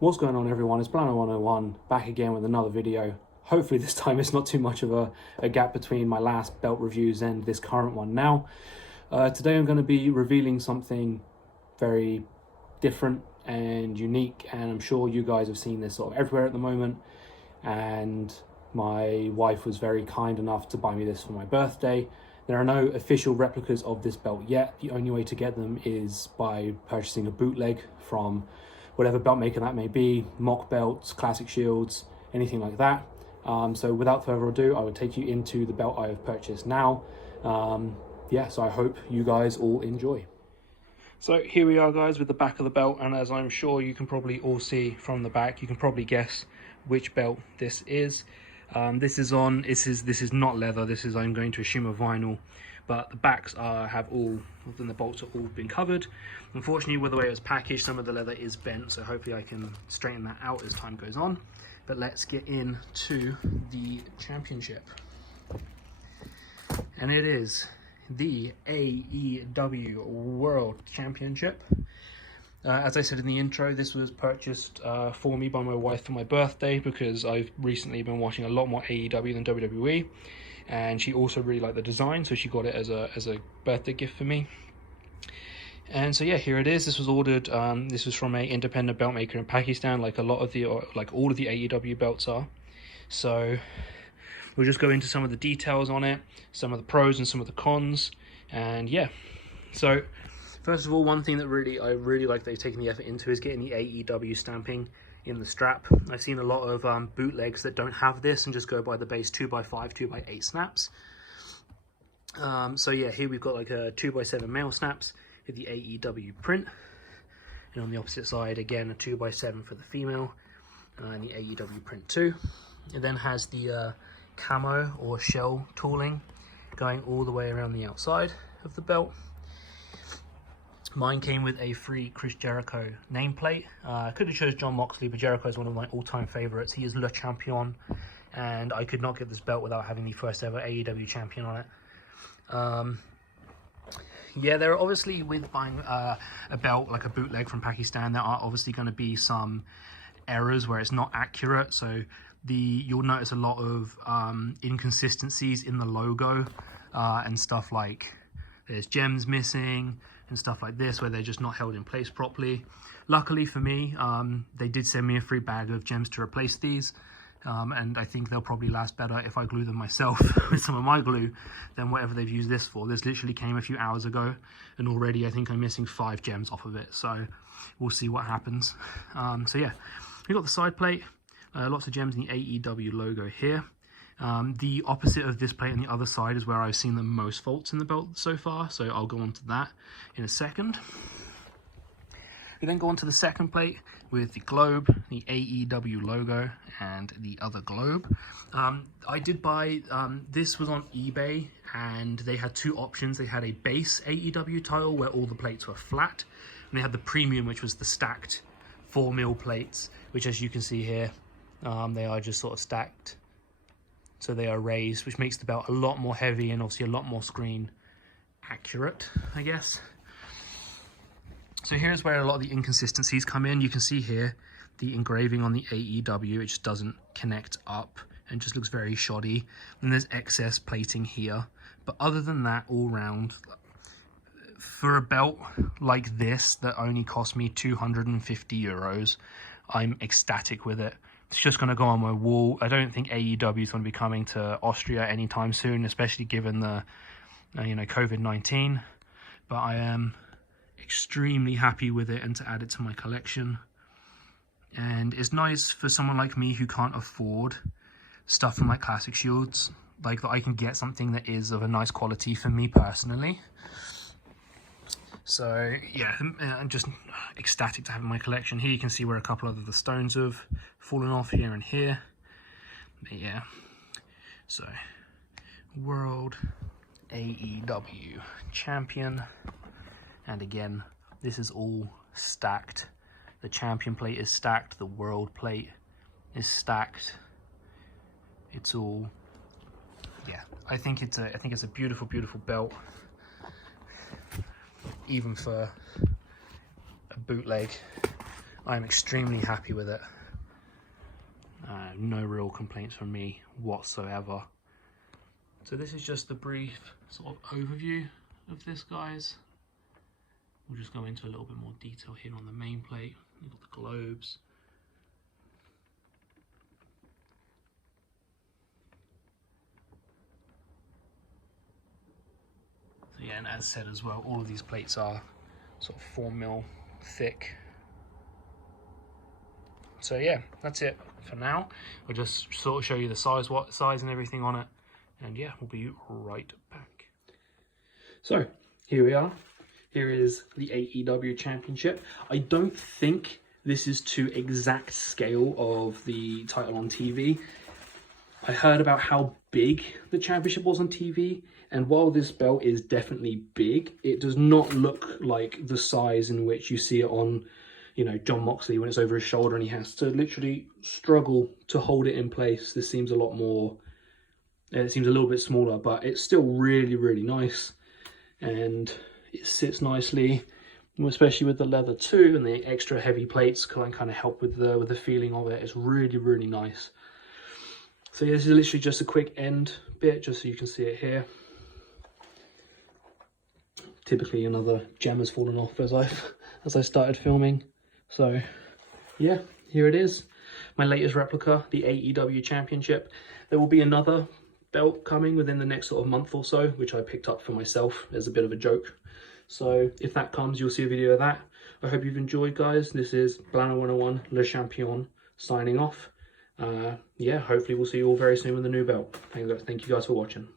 What's going on, everyone? It's Planner 101 back again with another video. Hopefully this time it's not too much of a gap between my last belt reviews and this current one now. Today I'm going to be revealing something very different and unique, and I'm sure you guys have seen this sort of everywhere at the moment. And my wife was very kind enough to buy me this for my birthday. There are no official replicas of this belt yet. The only way to get them is by purchasing a bootleg from whatever belt maker that may be, mock belts, classic shields, anything like that. So without further ado, I will take you into the belt I have purchased now. So I hope you guys all enjoy. So here we are, guys, with the back of the belt, and as I'm sure you can probably all see from the back, you can probably guess which belt this is. This is not leather. This is, I'm going to assume, a vinyl, but the backs have all, then the bolts are all been covered. Unfortunately, with the way it was packaged, some of the leather is bent, so hopefully I can straighten that out as time goes on. But let's get into the championship, and it is the AEW World Championship. As I said in the intro, this was purchased for me by my wife for my birthday because I've recently been watching a lot more AEW than WWE, and she also really liked the design, so she got it as a birthday gift for me. And so yeah, here it is. This was ordered. This was from a independent belt maker in Pakistan, like all of the AEW belts are. So we'll just go into some of the details on it, some of the pros and some of the cons, and yeah. So first of all, one thing that I really like they've taken the effort into is getting the AEW stamping in the strap. I've seen a lot of bootlegs that don't have this and just go by the base 2x5, 2x8 snaps. So yeah, here we've got like a 2x7 male snaps with the AEW print, and on the opposite side again a 2x7 for the female, and the AEW print too. It then has the camo or shell tooling going all the way around the outside of the belt. Mine came with a free Chris Jericho nameplate. I could have chose John Moxley, but Jericho is one of my all-time favorites. He is Le Champion, and I could not get this belt without having the first ever AEW champion on it. Yeah, there are obviously, with buying a belt like a bootleg from Pakistan, there are obviously going to be some errors where it's not accurate. So you'll notice a lot of inconsistencies in the logo and stuff, like there's gems missing and stuff like this where they're just not held in place properly. Luckily for me, they did send me a free bag of gems to replace these, and I think they'll probably last better if I glue them myself with some of my glue than whatever they've used this for. This literally came a few hours ago, and already I think I'm missing 5 gems off of it, so we'll see what happens. So yeah, we've got the side plate, lots of gems in the AEW logo here. The opposite of this plate on the other side is where I've seen the most faults in the belt so far, so I'll go on to that in a second. We then go on to the second plate with the globe, the AEW logo, and the other globe. I did buy, this was on eBay, and they had 2 options. They had a base AEW title where all the plates were flat, and they had the premium, which was the stacked 4mm plates, which, as you can see here, they are just sort of stacked. So they are raised, which makes the belt a lot more heavy and obviously a lot more screen accurate, I guess. So here's where a lot of the inconsistencies come in. You can see here the engraving on the AEW, it just doesn't connect up and just looks very shoddy. And there's excess plating here. But other than that, all round, for a belt like this that only cost me 250 euros, I'm ecstatic with it. It's just going to go on my wall. I don't think AEW is going to be coming to Austria anytime soon, especially given the COVID-19. But I am extremely happy with it and to add it to my collection. And it's nice for someone like me who can't afford stuff from like classic shields, like that I can get something that is of a nice quality for me personally. So yeah, I'm just ecstatic to have in my collection. Here you can see where a couple of the stones have fallen off here and here. But yeah, so World AEW Champion. And again, this is all stacked. The champion plate is stacked. The world plate is stacked. It's all, yeah. I think it's a beautiful, beautiful belt. Even for a bootleg, I'm extremely happy with it. No real complaints from me whatsoever. So this is just the brief sort of overview of this, guys. We'll just go into a little bit more detail here on the main plate. You've got the globes. So yeah, and as said as well, all of these plates are sort of 4mm thick. So yeah, that's it for now. I'll just sort of show you the size, what size and everything on it. And yeah, we'll be right back. So here we are. Here is the AEW Championship. I don't think this is to exact scale of the title on TV. I heard about how big the championship was on TV, and while this belt is definitely big, it does not look like the size in which you see it on, you know, Jon Moxley when it's over his shoulder and he has to literally struggle to hold it in place. This seems a lot more, it seems a little bit smaller, but it's still really, really nice. And it sits nicely, especially with the leather too, and the extra heavy plates kind of help with the feeling of it. It's really, really nice. So yeah, this is literally just a quick end bit, just so you can see it here. Typically another gem has fallen off as I started filming. So yeah, here it is. My latest replica, the AEW Championship. There will be another belt coming within the next sort of month or so, which I picked up for myself as a bit of a joke. So if that comes, you'll see a video of that. I hope you've enjoyed, guys. This is Blano 101 Le Champion signing off. Yeah, hopefully we'll see you all very soon with the new belt. Thank you guys for watching.